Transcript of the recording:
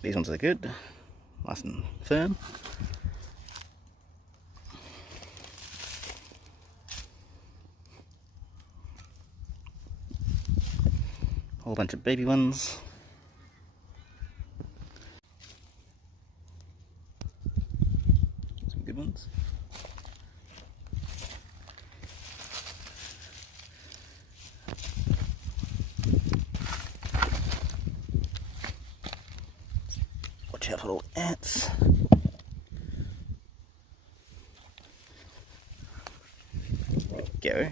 These ones are good, nice and firm. Whole bunch of baby ones. Some good ones. Watch out for little ants. There we go.